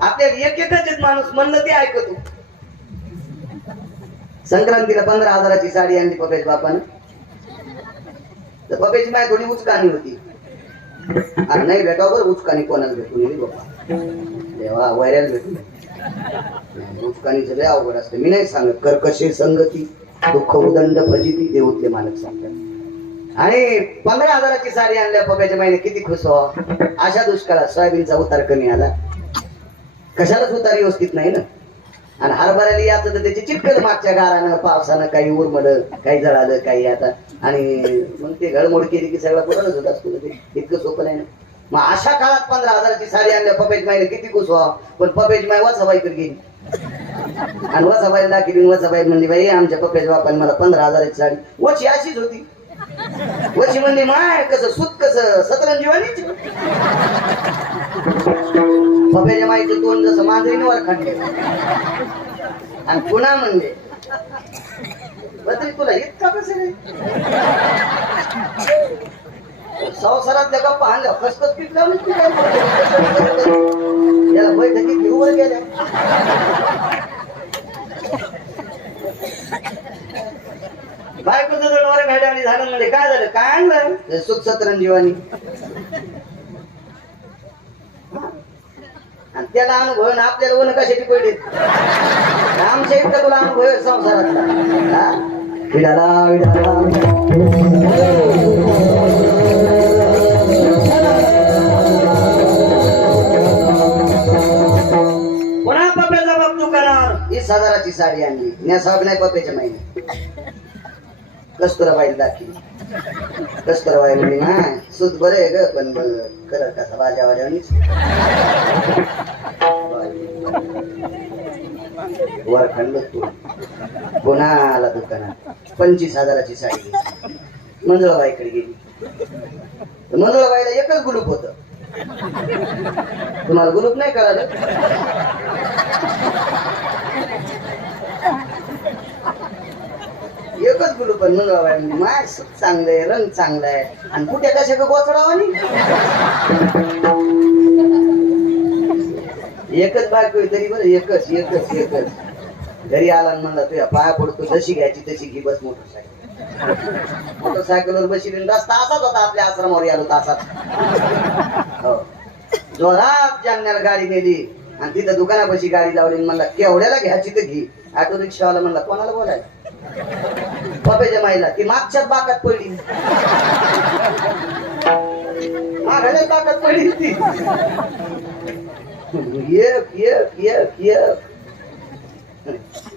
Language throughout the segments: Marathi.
आपल्याला एक एकच आहेत माणूस म्हणलं ते ऐकतो. संक्रांतीला 15,000ची साडी आणली पपेश बापानं. तर पपेची माय थोडी उचकाणी होती. आणि नाही भेटावं बरं उचकाणी कोणाला भेटून गेली बाबा. देवा वैऱ्याला भेटून उचकाणी सगळे अवघड असते. मी नाही सांगत कर्कशे संगती दुःख उदंड फजिती देऊतले मालक सांगतात. आणि 15,000ची साडी आणल्या पप्याच्या महिने किती खुश व्हावं. अशा दुष्काळात सोयाबीनचा उतार कमी आला. कशालाच उतार व्यवस्थित नाही ना. आणि हरभऱ्याला याचं तर त्याची चिटकल मागच्या गारानं पावसानं काही उरमलं काही जळालं काही आता. आणि मग ते घडमोड केली की सगळं पुराणच होत असतो. ते इतकं सोपं नाही ना. मग अशा काळात 15,000ची साडी आणल्या पपेज मायने किती खुश व्हावं. पण पपेज माय वसाबाईकडे गेली आणि वसाबाईला दाखवली. वसाबाई म्हणली बाई आमच्या पपेज बापाने मला 15,000ची साडी. वची अशीच होती. वची म्हणली माय कसं सुत कसं सतरंजीवानीच. पपेच्या माईचं तोंड जसं मांजरीने वर खांडले. आणि पुन्हा म्हणले बद्री तुला इतका कसं रे. संसारातल्या गप्पा आणल्या कसकस पिकला याला बैठकीत घेऊन गेल्या. बायकोचं जणवर गाडी झालं म्हणजे काय झालं काय आणलं सुख सतरंजीवानी. आणि त्याला अनुभव ना आपल्याला ऊन कशाची पडले. आमच्या इतका तुला अनुभव आहे संसारातला. विडाला विडाला पुन्हा पप्याचा बाप दुकानावर 20,000ची साडी आणली. नेसाब नाही पप्याच्या महिने. कस्तुराबाईला दाखली. कस्तुराबाई म्हणजे ना सुत बरं आहे ग पण खरं कसा वाजा वाजावणीच वर खंड तू. पुन्हा आला दुकानात 25,000ची साडी. मंजुळाबाईकडे गेली. मंजुळाबाईला एकच गुलूप होत. तुम्हाला गुलूप नाही कळालं. एकच गुलूप. मंजुळाबाई म्हणजे माय चांगलंय रंग चांगलाय आणि कुठे कशा गोचडावानी. एकच बायको तरी बरं एकच एकच एकच. घरी आला म्हणला तुझ्या पाया पडतो जशी घ्यायची तशी घे बस. मोटरसायकलवर बसली. रस्ता असाच होता आपल्या आश्रमावर आलो तासात. हो जोरात जालन्याला गाडी नेली आणि तिथं दुकानापाशी गाडी लावली. म्हणला केवढ्याला घ्यायची तर घे. ऑटो रिक्षावाला म्हणला कोणाला बोलायला. पपेच्या माईला ती मागच्याच बाकात पडली. मागल्याच बाकात पडली ती. एक एक एक एक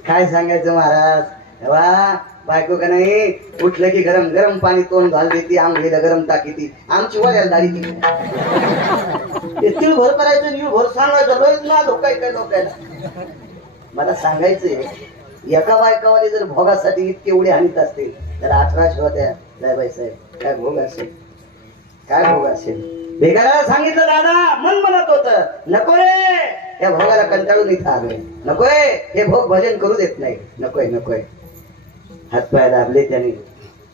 काय सांगायचं महाराज. वा बायको का नाही उठलं की गरम गरम पाणी तोंड घाल देते. आंघोळीला गरम टाकी ती. आमची वड्याला दाढी ती. तिळ भर करायचं निळ भर सांगायचं लोक ना लोकाय लोकायला. मला सांगायचंय एका बायकावाले जर भोगासाठी इतके उडे आणत असतील तर 18 होत्या नाही बाई साहेब काय भोग असेल काय भोग असेल. भिकाऱ्याला सांगितलं दादा मन म्हणत होत नको रे या भोगाला कंटाळून इथं आलोय. नकोय हे भोग भजन करू देत नाही. नकोय नकोय. हातपाय दाबले त्याने.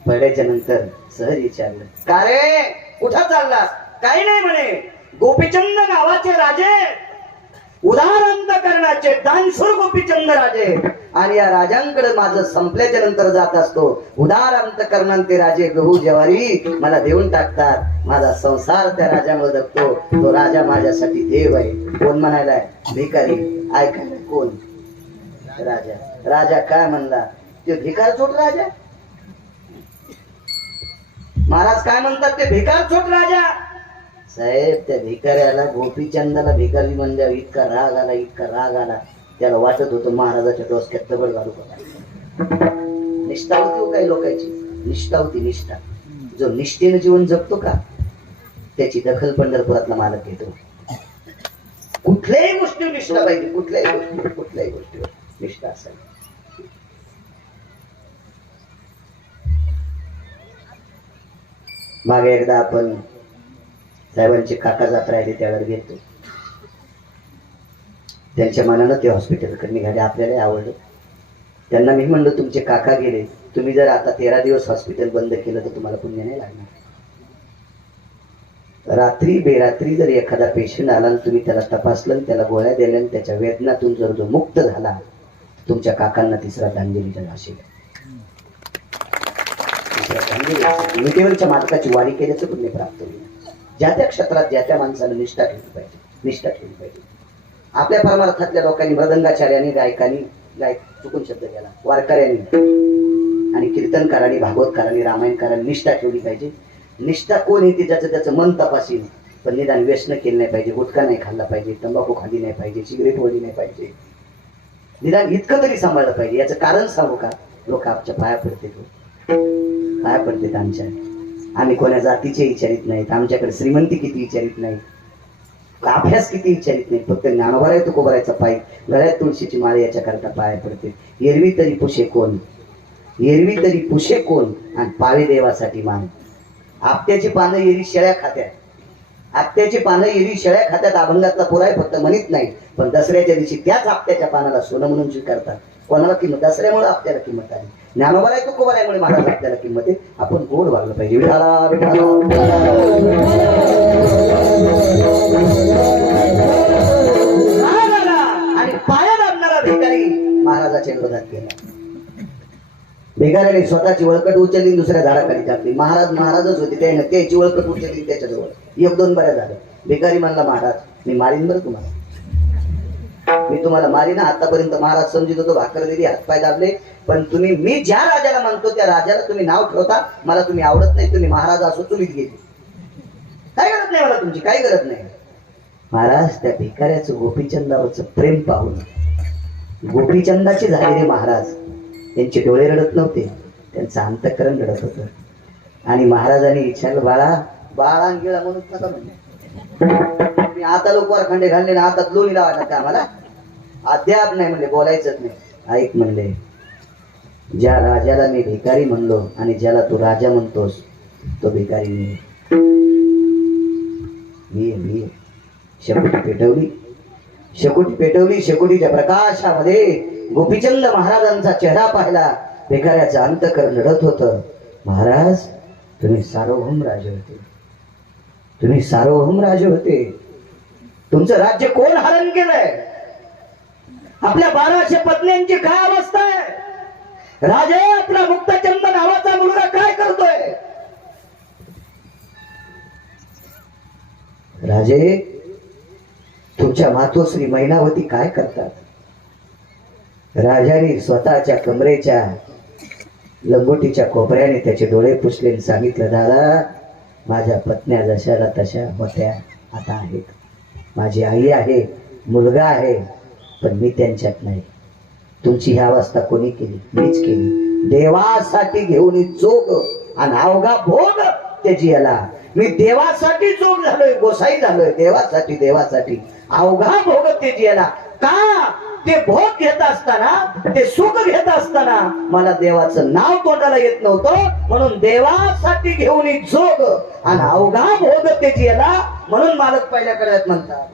पडल्याच्या नंतर सहज विचारलं का रे कुठं चाललास. काही नाही म्हणे गोपीचंद गावाचे राजे उदार अंतकरणाचे दानशूर गोपीचंद राजे. आणि या राजांकडे माझं संपल्याच्या नंतर जात असतो. उदार अंतकरणांचे राजे गहू ज्वारी मला देऊन टाकतात. माझा संसार त्या राजामुळे जगतो. तो राजा माझ्यासाठी देव आहे. कोण म्हणायलाय भिकारी. ऐकायला कोण राजा. राजा काय म्हणला ते भिकार छोट राजा. महाराज काय म्हणतात ते भिकार छोट राजा. साहेब त्या भिकाऱ्याला गोपीचंदाला भिकारी म्हणजे इतका राग आला इतका राग आला. त्याला वाटत होतं महाराजाच्या डोसक्यात दगड घालू. निष्ठा होती काही लोकांची. निष्ठा होती निष्ठा. जो निष्ठेने जीवन जगतो का त्याची दखल पंढरपुरातला मालक घेतो. कुठल्याही गोष्टीवर निष्ठा पाहिजे. कुठल्याही गोष्टीवर निष्ठा असावी. मागे एकदा आपण साहेबांची काका जात राहिली त्यावर घेतो. त्यांच्या मनानं ते हॉस्पिटलकडे निघाले. आपल्याला आवडलं. त्यांना मी म्हणलं तुमचे काका गेले. तुम्ही जर आता 13 दिवस हॉस्पिटल बंद केलं तर तुम्हाला पुण्य नाही लागणार. रात्री बेरात्री जर एखादा पेशंट आला आणि तुम्ही त्याला तपासलं, त्याला गोळ्या दिल्या आणि त्याच्या वेदनातून जर जो मुक्त झाला, तुमच्या काकांना ती श्रद्धांजलीच्या भाषेत मिठेवरच्या मालकाची वारी केल्याचं पुण्य प्राप्त होईल. ज्या त्या क्षेत्रात ज्या त्या माणसानं निष्ठा ठेवली पाहिजे, निष्ठा ठेवली पाहिजे. आपल्या परमार्थातल्या लोकांनी, मृदंगाचार्यांनी, गायकांनी, गायक चुकून शब्द गेला, वारकऱ्यांनी आणि कीर्तनकारांनी, भागवतकारांनी, रामायणकारांनी निष्ठा ठेवली पाहिजे. निष्ठा कोण येते? ज्याचं त्याचं मन तपासील, पण निदान व्यसन केलं नाही पाहिजे, गुटखा नाही खाल्ला पाहिजे, तंबाखू खाल्ली नाही पाहिजे, सिगरेट ओढली नाही पाहिजे, निदान इतकं तरी सांभाळलं पाहिजे. याचं कारण सांगू का? लोक आमच्या पाया पडते, पाया पडतात आमच्या. आम्ही कोण्या जातीचे विचारित नाहीत, आमच्याकडे श्रीमंती किती विचारित नाही, अभ्यास किती विचारित नाही, फक्त ज्ञानोबा आहे तुकोबारायचा पाय, गळ्यात तुळशीची माळ याच्या करता पाया पडते. एरवी तरी पुशे कोण, एरवी तरी पुशे कोण आणि पावे देवासाठी मान. आपट्याची पानं एरी शेळ्या खात्यात, आपट्याची पानं एरी शेळ्या खात्यात. अभंगातला पुराय फक्त म्हणत नाही, पण दसऱ्याच्या दिवशी त्याच आपट्याच्या पानाला सोनं म्हणून स्वीकारतात. कोणाला किंमत? दसऱ्यामुळे आपल्याला किंमत आली, ज्ञानोबाराय तुकोबारायमुळे महाराज आपल्याला किंमत आहे. आपण गोड वागलं पाहिजे. विठाला विठाला आणि पाया दाबणारा भिकारी महाराजाच्या विरोधात केला. भिकाऱ्याने स्वतःची वळकट उचलली, दुसऱ्या झाडाखाली टाकली. महाराज महाराजच होते, त्याने त्याची वळकट उचलली त्याच्याजवळ. एक दोन बऱ्या झाल्या. भिकारी म्हणला, महाराज मी मारीन बरं तुम्हाला, मी तुम्हाला मारीन. आतापर्यंत महाराज समजित होतो, भाकर दिली, हातपाय दाबले, पण तुम्ही, मी ज्या राजाला म्हणतो त्या राजाला तुम्ही नाव ठेवता, मला तुम्ही आवडत नाही. तुम्ही महाराज असो चुलीत गेली, काय गरज नाही मला तुमची, काही गरज नाही. महाराज त्या भिकाऱ्याचं गोपीचंदावरचं प्रेम पाहून गोपीचंदाची झालेले महाराज, त्यांचे डोळे रडत नव्हते, त्यांचं अंतःकरण रडत होतं. आणि महाराजांनी विचारलं, बाळा बाळा गिळा म्हणून नका म्हणजे, मी आता लोक वर खंडे घालले ना, आता लोणी लावायला का आम्हाला? अद्याप नाही म्हणले, बोलायचंच नाही. ऐक म्हणले, ज्या राजाला मी भिकारी म्हणलो आणि ज्याला तू राजा म्हणतोस तो भिकारी मी. शेकोटी पेटवली, शेकोटी पेटवली. शेकोटीच्या प्रकाशामध्ये गोपीचंद महाराजांचा चेहरा पाहिला. भिकाऱ्याचं अंतःकरण रडत होतं. महाराज तुम्ही सार्वभौम राजे होते, तुम्ही सार्वभौम राजे होते. तुमचं राज्य कोण हरण केलंय? आपल्या 1200 पत्न्यांची काय अवस्था आहे? राजे आपला मुक्तचंद नावाचा मुलगा काय करतोय? राजे तुमच्या मातोश्री मैनावती काय करतात? राजाने स्वतःच्या कमरेच्या लंगोटीच्या कोपऱ्याने त्याचे डोळे पुसले, सांगितलं, दादा माझ्या पत्न्या जशाला तशा होत्या आता आहेत. माझी आई आहे, मुलगा आहे, पण मी त्यांच्यात नाही. तुमची ही अवस्था कोणी केली? मीच केली. देवासाठी घेऊन जोग आणि अवघा भोग त्याची याला. मी देवासाठी जोग झालोय, गोसाई झालोय, देवासाठी देवासाठी अवघा भोग त्याची याला. का? ते भोग घेत असताना, ते सुख घेत असताना मला देवाचं नाव तोंडाला येत नव्हतं, म्हणून देवासाठी घेऊन जोग आणि अवघा भोग त्याची याला. म्हणून मालक पहिल्या कडव्यात म्हणतात,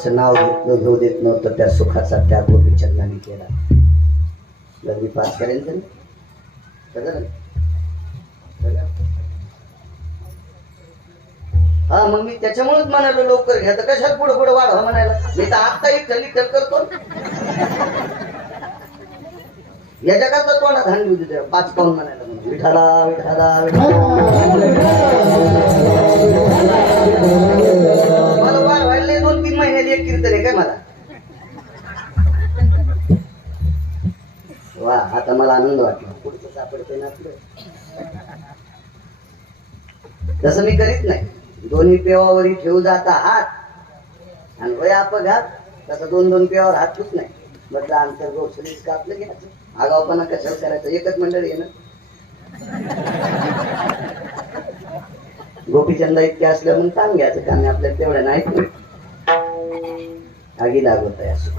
देवाचं नाव घेऊ देत नव्हतं, त्या सुखाचा त्याग गोपीचंदांनी केला. लग्न पास करेल तर हा, मग मी त्याच्यामुळेच म्हणालो लवकर घ्या. तर कशाला पुढे पुढे वाढवा म्हणायला, मी तर आता एक चल करतो. या जगाचा तोंडा धान देऊ दे 5 पाऊन म्हणायला, विठाला विठाला मला वाढवायला 2-3 महिन्यात एक कीर्तन आहे काय मला. वा, आता मला आनंद वाटला. पुढचं सापडतंय ना आपलं. तसं मी करीत नाही. दोन्ही पेवावरी ठेवू जाता हात आणि वय अपघात, तसं 2-2 पेवावर हात ठेवत नाही. म्हटलं अंतर गोसरीच का आपलं घ्यायचं, आगावपणा कशाला करायचं. एकच मंडळी आहे ना, गोपीचंदा इतके असल्या म्हणून ताण घ्यायचं काम आपल्याला तेवढ्या नाही. आगी लागत आहे सुख.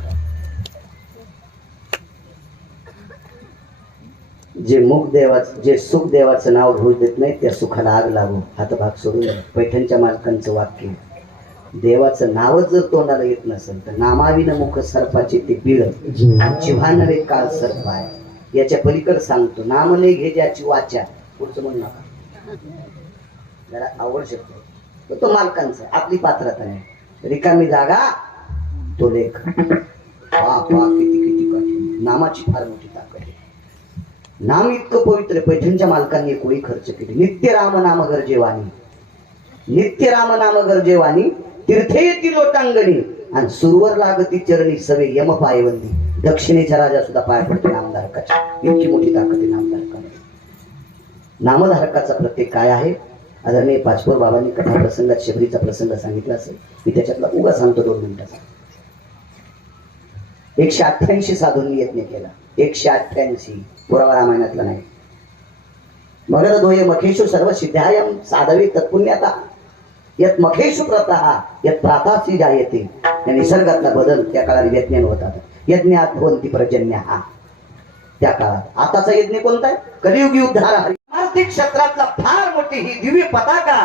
जे सुख देवाचं नाव घेऊ देत नाही त्या सुखाला आग लागू. हातभाग सोडून पैठणच्या मालकांचं वाक्य, देवाचं नावच जर तोंडाला येत नसेल तर नामाविन मुख सर्पाचे ते पीळ, जिव्हा नव्हे काळ सर्प आहे. याच्या पलीकडे सांगतो, नाम नाही घे ज्याची वाचा. पुढचं म्हणू नका, जरा आवड शकतो तो मालकांचा, आपली पात्रता नाही. रिकामी जागा तो लेख. किती किती कठीण, नामाची फार मोठी ताकद आहे. नाम इतकं पवित्र, पैठणच्या मालकांनी कोळी खर्च केली. नित्य राम नाम गरजेवाणी, नित्य राम नाम गरजेवाणी, तीर्थे येती लोटांगणी आणि सुरवर लागती चरणी सवे यम पायवंदी. दक्षिणेचा राजा सुद्धा पाय पडतो नामधारकाच्या. इतकी मोठी ताकद आहे नामधारकाची. नामधारकाचा प्रत्येक काय आहे. आदरणीय पाचपोर बाबांनी कथा प्रसंगात शबरीचा प्रसंग सांगितला असेल, मी त्याच्यातला उगा सांगतो 2 मिनिटाचा. 188 साधूंनी यज्ञ केला. 188 पुरावा रामायणातला नाही. मगर दोये मखेशु सर्व सिद्धायम साधवी तत्पुण्याता यत मखेशु प्रतः यत प्रातासी जायते. या निसर्गातला बदल त्या काळात यज्ञान होतात. यज्ञात भवन्ति पर्जन्यः. त्या काळात आताचा यज्ञ कोणता आहे, कलियुगी उद्धार. आर्थिक क्षेत्रातला फार मोठी ही दिव्य पताका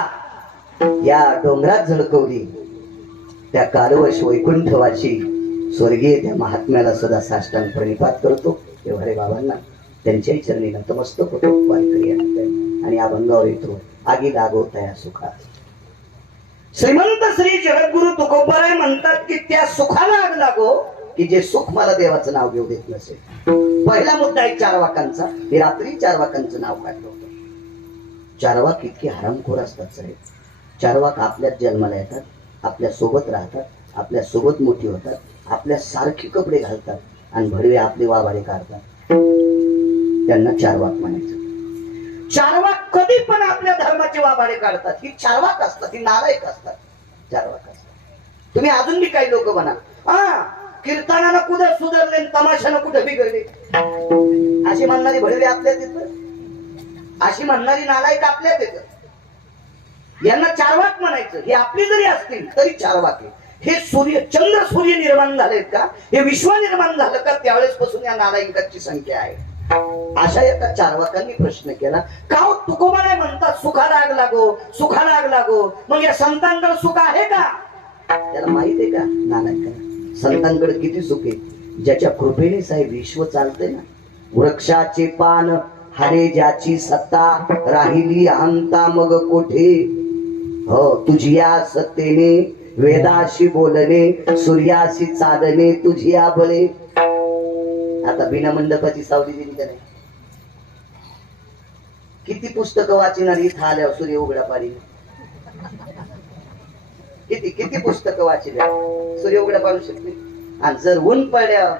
या डोंगरात झळकवली. त्या कालवश वैकुंठवासी स्वर्गीय त्या महात्म्याला सदा साष्टांग प्रणिपात करतो. तेव्हा बाबांना त्यांच्याही चरणी नतमस्तक होतो. वारकरी आणि अभंगावर येतो, आगी लागवता या सुखा. श्रीमंत श्री जगद्गुरु तुकोबाराय म्हणतात की त्या सुखाला आग लागो की जे सुख मला देवाचं नाव घेऊ देत नसेल. पहिला मुद्दा आहे 4 वाकांचा. मी रात्री 4 वाकांचं नाव काढलं होतं. 4 वाक इतके हरामखोर असतात साहेब. 4 वाक आपल्याच जन्माला येतात, आपल्या सोबत राहतात, आपल्या सोबत मोठी होतात, आपल्या सारखी कपडे घालतात आणि भडवे आपले वाभाडे काढतात. त्यांना 4 वाक म्हणायचं. 4 वाक कधी पण आपल्या धर्माचे वाभाडे काढतात. ही 4 वाक असतात, ही नालायक असतात. 4 वाक असतात. तुम्ही अजून बी काही लोक म्हणा, कीर्तनानं कुठं सुधारले, तमाशानं कुठं बिघडले, अशी म्हणणारी भडवे आपल्यात येतं, अशी म्हणणारी नालायक आपल्यात येतं. यांना 4 वाक म्हणायचं. हे आपली जरी असतील तरी 4 वाक आहे. हे चंद्र सूर्य निर्माण झालेत का, हे विश्व निर्माण झालं का, त्यावेळेस पासून या नालायकांची संख्या आहे. अशा एका 4 वाकांनी प्रश्न केला, का तुकोबा नाही म्हणतात सुखाला आग लागो, सुखाला आग लागो. मग या संतांकडे सुख आहे का. त्याला माहित आहे का नालायकांना संतांकडे किती सुख आहे. ज्याच्या कृपेने साहेब विश्व चालते ना. वृक्षाचे पान हरे ज्याची सत्ता, राहिली अंता मग कोठे. हो, तुझिया सत्तेने वेदाशी बोलणे, सूर्याशी चालणे, तुझिया बळे. आता बिना मंडपाची सावली दिली का नाही. किती पुस्तकं वाचणार इथं आल्यावर सूर्य उघडा पाडी. किती किती पुस्तकं वाचल्या, सूर्य उघडा पाडू शकते. आणि जर ऊन पडल्या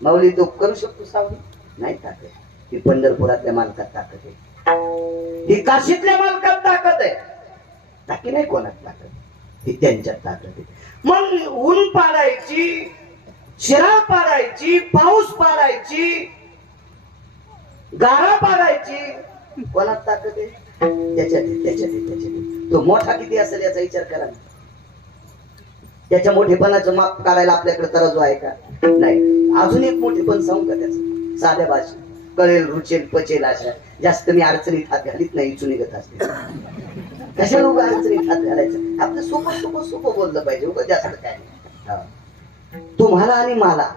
माऊली तो करू शकतो सावली. नाही ताकद. ही पंढरपुरातल्या मालकात ताकद आहे, ही काशीतल्या मालकात ताकद आहे. बाकी नाही कोणात ताकद, ही त्यांच्यात ताकद आहे. मग ऊन पाडायची, शिराळ पाडायची, पाऊस पाडायची, गारा पाडायची, कोणात ताकद आहे. त्याच्यात तो मोठा किती असेल याचा विचार करा. त्याच्या मोठेपणाचं माप काढायला आपल्याकडे तराजू आहे का. नाही. अजून एक मोठेपण सांगू का त्याचं, साध्या भाषेत कळेल, रुचेल, पचेल. अशा जास्त मी अडचणीत हात घालीत नाही, इचू निघत असते. कशाला उगा अडचणीत हात घालायचं. आपलं सोपं सोपं सोपं बोललं पाहिजे, उगा जास्त काय नाही. तुम्हाला आणि मला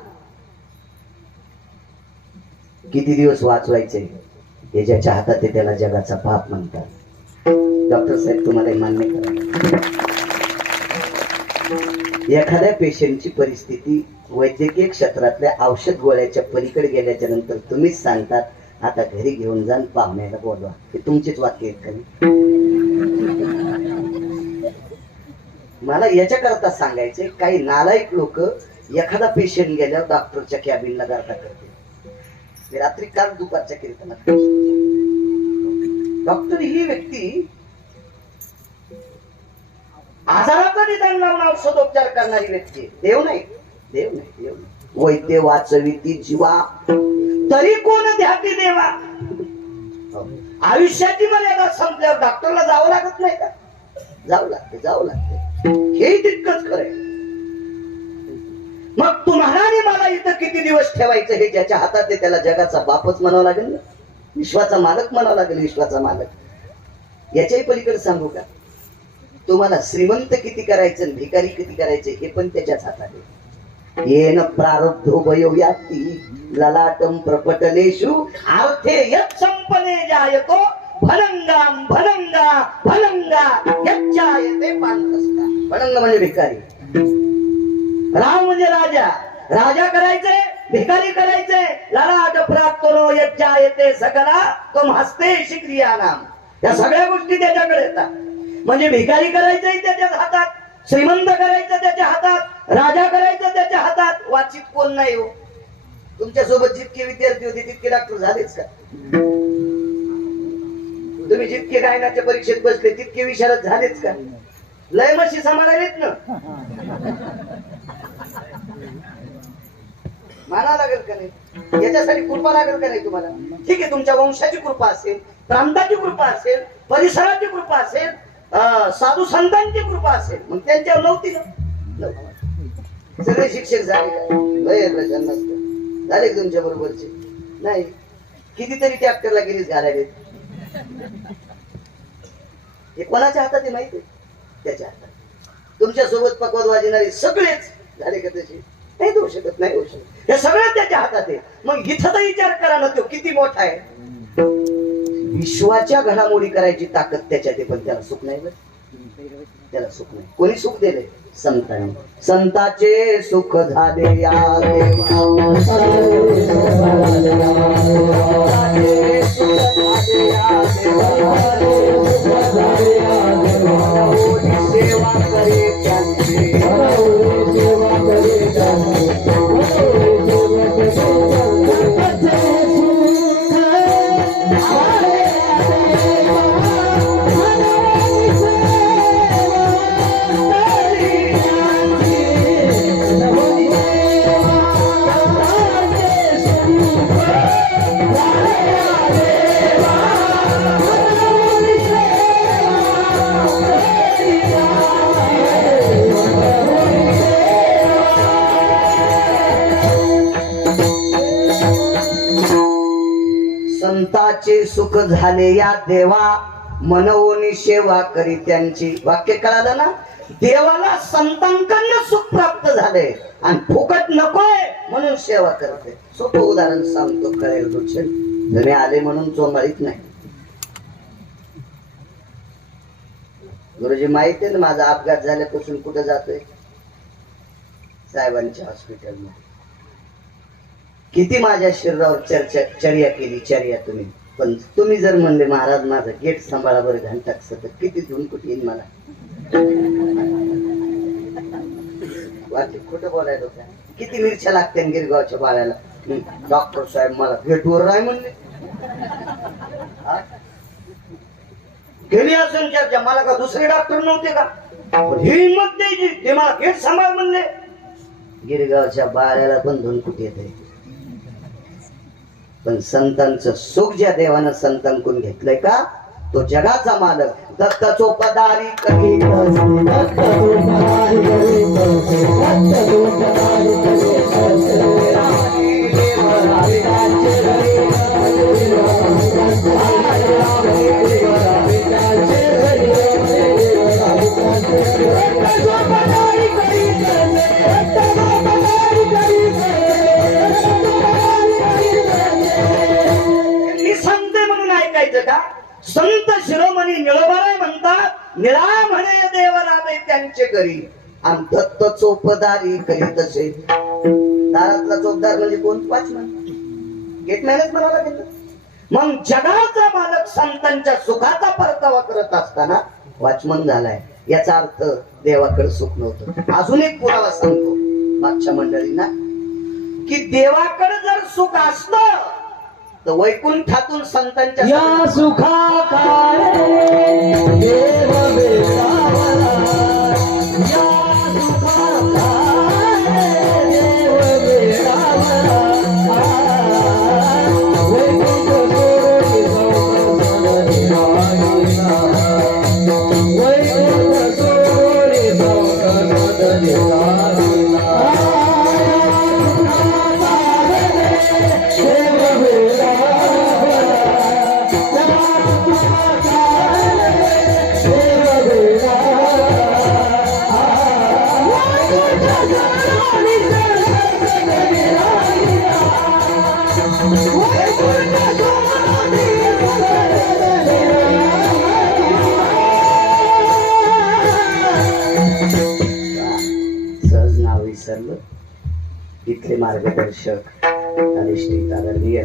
किती दिवस वाचवायचे हे ज्याच्या हातात आहे त्याला जगाचा बाप म्हणतात. डॉक्टर साहेब तुम्हाला मान्य करा, एखाद्या पेशंटची परिस्थिती वैद्यकीय क्षेत्रातल्या औषध गोळ्याच्या पलीकडे गेल्याच्या नंतर तुम्हीच सांगतात आता घरी घेऊन जाण, पाहुण्याला बोलवा. हे तुमचेच वाक्य आहेत का? मला याच्याकरता सांगायचे, काही नालायक लोक एखादा पेशंट गेल्यावर डॉक्टरच्या कॅबिनला गर्दा करते. रात्री काल दुपारच्या कीर्तनात डॉक्टर ही व्यक्ती आजाराचा निदान लावून औषधोपचार करणारी व्यक्ती आहे. देव नाही, देव नाही, देव नाही. वैद्य वाचविती जीवा तरी कोण ध्याती देवा. आयुष्याची मर्यादा संपल्यावर डॉक्टरला जावं लागत नाही का? जावं लागते, जावं लागते. हे तितकंच खरंय. मग तुम्हाला आणि मला इथं किती दिवस ठेवायचं हे ज्याच्या हातात आहे त्याला जगाचा बापच म्हणावं लागेल ना, विश्वाचा मालक म्हणावं लागेल, विश्वाचा मालक. याच्याही पलीकडे सांगू का, तुम्हाला श्रीमंत किती करायचं, भिकारी किती करायचे हे पण त्याच्याच हातात आहे. येन प्रारब्धोभयो याती ललाटम प्रपटलेषु अर्थे यत् संपने जायतो भनंगाम भनंगा भनंगा यच्चायते पांतस्ता. भनंग म्हणजे भिकारी, राम म्हणजे राजा, राजा करायचे, भिकारी करायचे. ललाट प्राप्तो यच्चायते सकला तुम हस्ते शिक्रियानाम. या सगळ्या गोष्टी त्याच्याकडे येतात. म्हणजे भिकारी करायचंही त्याच्याच हातात, श्रीमंत करायचं त्याच्या हातात, राजा करायचं त्याच्या हातात. वाचित कोण नाही हो. तुमच्या सोबत जितके विद्यार्थी होते तितके डॉक्टर झालेच का? तुम्ही जितके गायनाच्या परीक्षेत बसले तितके विशारद झालेच का? लय मशी सांभाळायलेत ना. माना लागेल का नाही? याच्यासाठी कृपा लागेल का नाही तुम्हाला? ठीक आहे, तुमच्या वंशाची कृपा असेल, प्रांताची कृपा असेल, परिसराची कृपा असेल, साधू संतांची कृपा असेल, मग त्यांच्यावर नव्हती ना. सगळे शिक्षक झाले का? झाले तुमच्या बरोबरचे नाही. कितीतरी ट्रॅक्टरला गिरीस घालायले. हे कोणाच्या हातात आहे माहिती? त्याच्या हातात. तुमच्या सोबत पकवाद वाजणारे सगळेच झाले का तसे? नाही होऊ शकत, नाही होऊ शकत. हे सगळं त्याच्या हातात आहे. मग इथं तर विचार करा ना, तो किती मोठा आहे. विश्वाच्या घडामोडी करायची ताकद त्याच्यात आहे, पण त्याला सुख नाही. त्याला सुख नाही. कोणी सुख दिले? संतांनी. संताचे सुख झाले या सेवा करे संताचे सुख झाले या देवा मनवोनी सेवा करी त्यांची. वाक्य कळालं ना? देवाला संतांकडनं सुख प्राप्त झाले आणि फुकट नकोय म्हणून सेवा करते. सोपं उदाहरण सांगतो, कळेल दुसरं. जणे आले म्हणून चोंबाळीत नाही. गुरुजी माहिती आहे ना माझा अपघात झाल्यापासून कुठं जातोय? साहेबांच्या हॉस्पिटलमध्ये. किती माझ्या शरीरावर चर्या केली, चर्या तुम्ही. पण तुम्ही जर म्हणले महाराज माझं गेट सांभाळा बरं घंटाच, तर किती धुनकुट येईल मला. वाटते खोटं बोलायला होत्या. किती मिरच्या लागते गिरगावच्या बाळाला. डॉक्टर साहेब मला गेटवर राय म्हणले. गेली असेल चर्चा, मला का दुसरे डॉक्टर नव्हते का? ही हिंमत द्यायची, ते मला गेट सांभाळ म्हणले. गिरगावच्या बाळाला पण धुनकुट येते. पण संतांचं सुख ज्या देवानं संतांकडून घेतलंय का, तो जगाचा मालक. दत्त चोपदारी कधी संत शिरोमणी निळोबाराय म्हणतात, निळा म्हणे देव रामे त्यांचे घरी, आणि दत्त चोपदारी करीत असे. दारातला चोपदार म्हणजे कोण? वॉचमन, गेटमॅनच म्हणावं लागेल. मग जगाचा मालक संतांच्या सुखाचा परतावा करत असताना वॉचमन झालाय, याचा अर्थ देवाकडे सुख नव्हतं. अजून एक पुरावा सांगतो मागच्या मंडळींना, की देवाकडे जर सुख असतं तर वैकुंठातून संतांच्या या सुखा काळे देव वेडावला, या सुखा काळे देव वेडावला, वैकुंठ सोडून संसारी राहिला, वैकुंठ सोडून संसारी राहिला. सहज नाव विसरलं. इथले मार्गदर्शक अधिष्ठित आदरणीय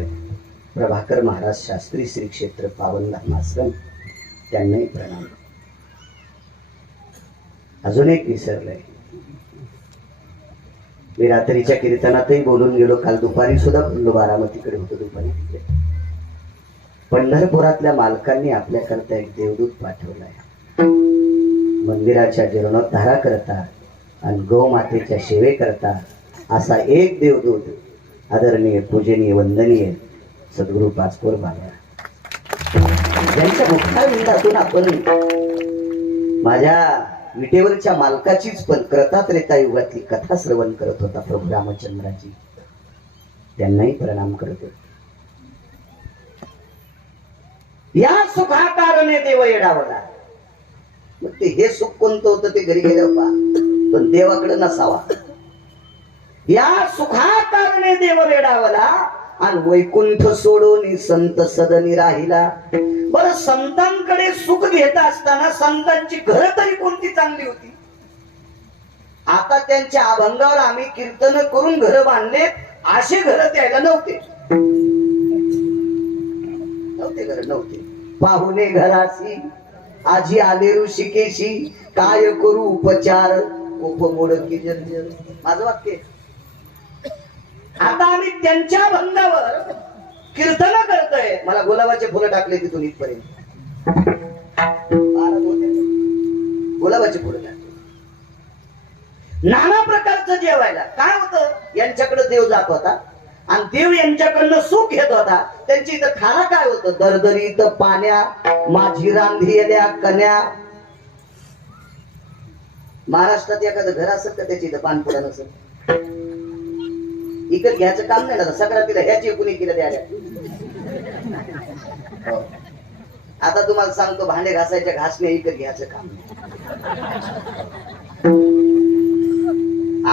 प्रभाकर महाराज शास्त्री श्री क्षेत्र पावन धर्माश्रम, त्यांनाही प्रणाम. अजून एक विसरलंय, मी रात्रीच्या कीर्तनातही बोलून गेलो. काल दुपारी सुद्धा बोललो, बारामतीकडे होतो दुपारी. पंढरपुरातल्या मालकांनी आपल्याकरता एक देवदूत पाठवलाय. मंदिराच्या जीर्णोद्धारा करता आणि गौमातेच्या सेवे करता असा एक देवदूत आदरणीय पूजनीय वंदनीय सद्गुरु पाचपोर बाबा, यांच्या मुखाविंदातून आपण माझ्या विटेवरच्या मालकाचीच पण कृतात्रेता युगातली कथा श्रवण करत होता प्रभू रामचंद्राची. त्यांनाही प्रणाम करतो. या सुखाकारणे देव येडावला. मग ते हे सुख कोणतं होतं ते घरी गेल्यावर पहा, पण देवाकडे नसावा. या सुखाकारणे देव वेडावला आणि वैकुंठ सोडून संत सदनी राहिला. बरं, संतांकडे सुख घेत असताना संतांची घर तरी कोणती चांगली होती? आता त्यांच्या अभंगावर आम्ही कीर्तन करून घर बांधले, असे घर त्याला नव्हते. घर नव्हते. पाहुणे घराशी आजी आले ऋषिकेशी, काय करू उपचार उपमोड की जर्जर. माझं वाक्य. आता आम्ही त्यांच्या भंगावर कीर्तन करतोय. मला गुलाबाचे फुलं टाकले तिथून इथपर्यंत, गुलाबाचे फुलं टाकले. नाना प्रकारचं जेवायला काय होतं, यांच्याकडे देव जात होता आणि देव यांच्याकडनं सुख घेत होता. त्यांची इथं खाना काय होतं, दरदरीत पाण्या, माझी रांधेल्या कन्या. महाराष्ट्रात एखादं घर असेल तर त्याची इथं पानपुरा नसेल. इकडे घ्यायचं काम नाही ना, सक्रातीला ह्याची कुणी केलं द्यायला. आता तुम्हाला सांगतो, भांडे घासायच्या घासणे इकडे घ्यायचं काम नाही.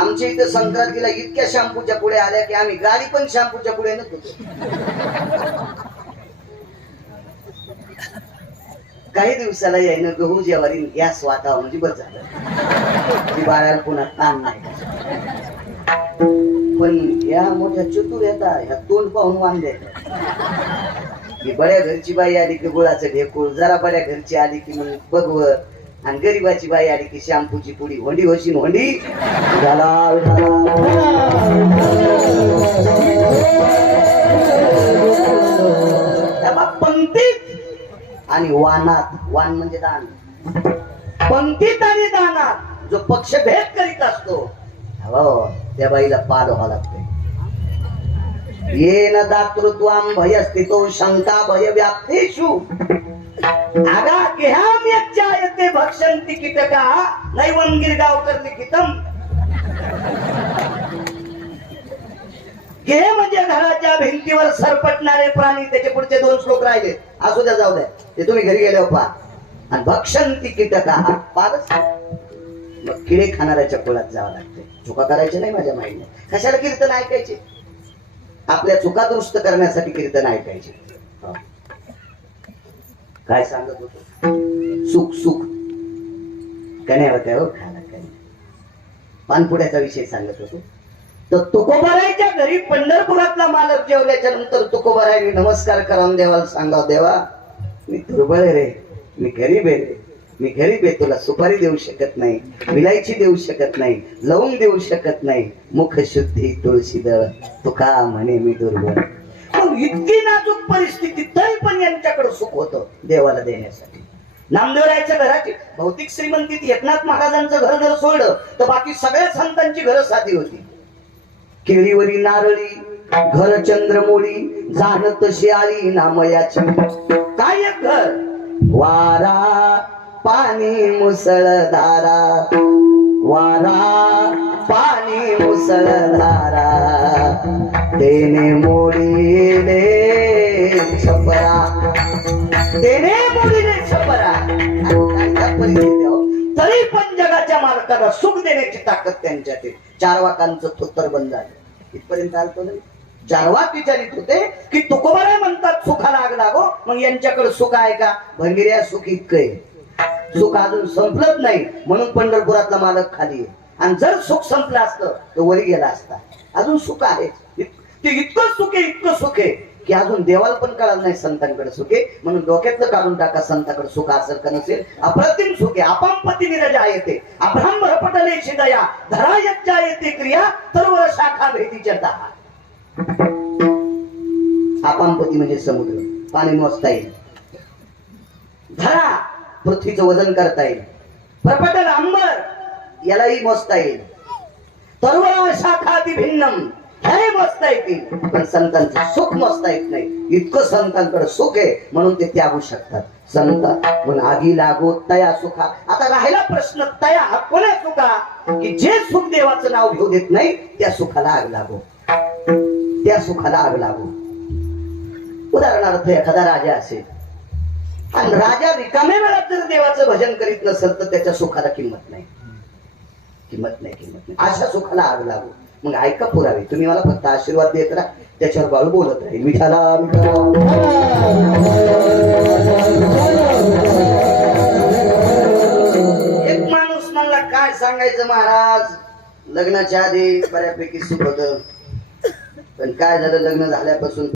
आमच्या इथं संक्रांतीला इतक्या शॅम्पूच्या पुढे आल्या की आम्ही गाडी पण शॅम्पूच्या पुढे न धुतो. काही दिवसाला यायनं गहू ज्वारी गॅस वाटावं म्हणजे बस झालं, ती बाळाला पुन्हा ताण नाही. पण या मोठ्या चतुर येतात, ह्या तोंड पाहून वांदे. की बड्या घरची बाई आली की गुळाचं ढेकूळ, जरा बड्या घरची आली की मग बघवत, आणि गरीबाची बाई आली की शॅम्पूची पुडी. होंडी होशी होंडी झाला. पंक्तीत आणि वानात, वान म्हणजे दान, पंक्तीत आणि दानात जो पक्षभेद करीत असतो, हो त्या बाईला पाल व्हावं लागतंय. येन दातृत्वाम भय स्थितो शंका भय व्याप्तेषु आगा केहाम यच्चायते भक्षन्ति कीटका नैवं गिरगावकर लिखितम. के म्हणजे घराच्या भिंतीवर सरपटणारे प्राणी. त्याचे पुढचे 2 श्लोक राहिले, असू द्या जाऊ द्या, ते तुम्ही घरी गेल्यावर पहा. आणि भक्षन्ति कीटका, पारच मग किडे खाणाऱ्याच्या कुळात जावं लागते. चुका करायचे नाही माझ्या माहिती. कशाला कीर्तन ऐकायचे? आपल्या चुका दुरुस्त करण्यासाठी कीर्तन ऐकायचे. काय सांगत होतो? सुख सुख कण्या होत्या हो खाला कण्या. पानपुड्याचा विषय सांगत होतो. तर तुकोबारायच्या घरी पंढरपुरातला मालक जेवल्याच्या नंतर तुकोबारायने नमस्कार करून देवाला सांगा, देवा मी दुर्बळ आहे रे, मी गरीब आहे रे, मी गरीब आहे, तुला सुपारी देऊ शकत नाही, विलायची देऊ शकत नाही, लवंग देऊ शकत नाही, मुख शुद्धी तुळशी दळ, तुका म्हणे मी दुर्बळ. मग इतकी नाजूक परिस्थिती तरी पण यांच्याकडे सुख होतं देवाला देण्यासाठी. नामदेवरायच्या घराची भौतिक श्रीमंतीत एकनाथ महाराजांचं घर जर सोडलं तर बाकी सगळ्या संतांची घरं साधी होती. केळीवरी नारळी घर चंद्रमोळी जाणत शियाळी नामयाची. काय एक घर? वारा पाणी मुसळधारा, वारा पाणी मुसळधारा, तेने मोडीले छपरा, तेने मोडीले छपरा. तरी पण जगाच्या मालकाला सुख देण्याची ताकद त्यांच्यात आहे. चारवाकांचं थोत्तर बंद झालं. इथपर्यंत आलतो ना. चारवाक विचारित होते की तुकोबाराय म्हणतात सुखाला आग लागो, मग यांच्याकडे सुख आहे का? भंगिऱ्या सुख इतकं आहे, सुख अजून संपलंच नाही म्हणून पंढरपुरातला मालक खाली आहे. आणि जर सुख संपलं असतं तर वरी गेला असता. अजून सुख आहे, ते इतकं सुख आहे, इतकं सुख आहे की अजून देवाला पण कळलं नाही संतांकडे सुख आहे. म्हणून डोक्यातलं काढून टाका, संतांकडे सुख असेल का नसेल. अप्रतिम सुख आहे. अपांपती निरजा येते, अभ्राम रपटले शिदया, धरा यज्जा येते क्रिया, सर्व शाखा भेटीच्या दहा. अपांपती म्हणजे समुद्र, पाणी मोजता येईल. धरा पृथ्वीचं वजन करता येईल. प्रपटल अंबर यालाही मोजता येईल. सर्व शाखा भिन्नम हे मोजता येतील, पण संतांचं सुख मोजता येत नाही. इतकं संतांकडे सुख आहे म्हणून ते त्यागू शकतात. संत पण आगी लागो तया सुखा. आता राहिला प्रश्न तया कोण्या सुखा? की जे सुख देवाचं नाव घेऊ देत नाही त्या सुखाला आग लागो, त्या सुखाला आग लागो. उदाहरणार्थ एखादा राजा असेल आणि राजा रिकाम्या वेळात जर देवाचं भजन करीत नसेल तर त्याच्या सुखाला किंमत नाही, किंमत नाही, किंमत नाही. अशा सुखाला आग लागो. मग ऐका पुरावे, तुम्ही मला फक्त आशीर्वाद देत राहा, त्याच्यावर बाळू बोलत राहील. विठाला एक माणूस मला काय सांगायचं महाराज, लग्नाच्या आधी बऱ्यापैकी सुख होत, पण काय झालं लग्न झाल्यापासून